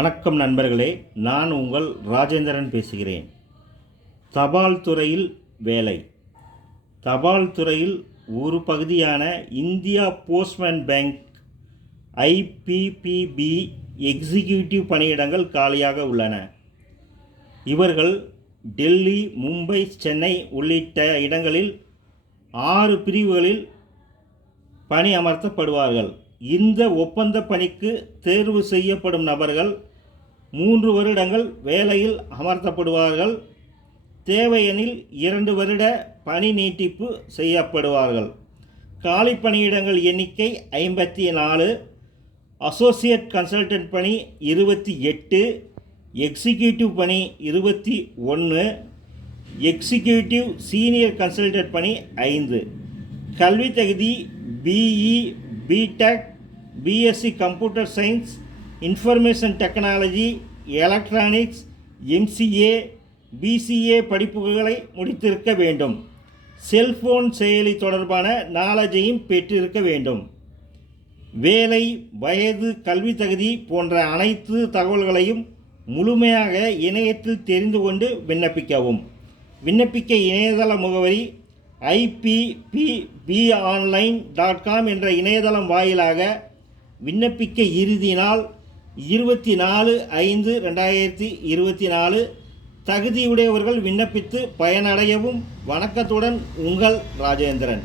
வணக்கம் நண்பர்களே, நான் உங்கள் ராஜேந்திரன் பேசுகிறேன். தபால் துறையில் வேலை. தபால் துறையில் ஒரு பகுதியான India postman bank IPPB executive பணியிடங்கள் காலியாக உள்ளன. இவர்கள் டெல்லி, மும்பை, சென்னை உள்ளிட்ட இடங்களில் 6 பிரிவுகளில் பணி அமர்த்தப்படுவார்கள். இந்த ஒப்பந்த பணிக்கு தேர்வு செய்யப்படும் நபர்கள் 3 வருடங்கள் வேலையில் அமர்த்தப்படுவார்கள். தேவையெனில் 2 வருட பணி நீட்டிப்பு செய்யப்படுவார்கள். காலி பணியிடங்கள் எண்ணிக்கை 54. அசோசியேட் கன்சல்டன்ட் பணி 28, எக்ஸிக்யூட்டிவ் பணி 21, எக்ஸிக்யூட்டிவ் சீனியர் கன்சல்டன்ட் பணி 5. கல்வி தகுதி BE, BTech, BSc computer science, information technology, electronics, MCA, BCA படிப்புகளை முடித்திருக்க வேண்டும். செல்போன் செயலி தொடர்பான நாலேஜையும் பெற்றிருக்க வேண்டும். வேலை, வயது, கல்வி தகுதி போன்ற அனைத்து தகவல்களையும் முழுமையாக இணையத்தில் தெரிந்து கொண்டு விண்ணப்பிக்கவும். விண்ணப்பிக்க இணையதள முகவரி IPPBonline.com என்ற இணையதளம் வாயிலாக. விண்ணப்பிக்க இறுதி நாள் 24/5/2024. தகுதியுடையவர்கள் விண்ணப்பித்து பயனடையவும். வணக்கத்துடன் உங்கள் ராஜேந்திரன்.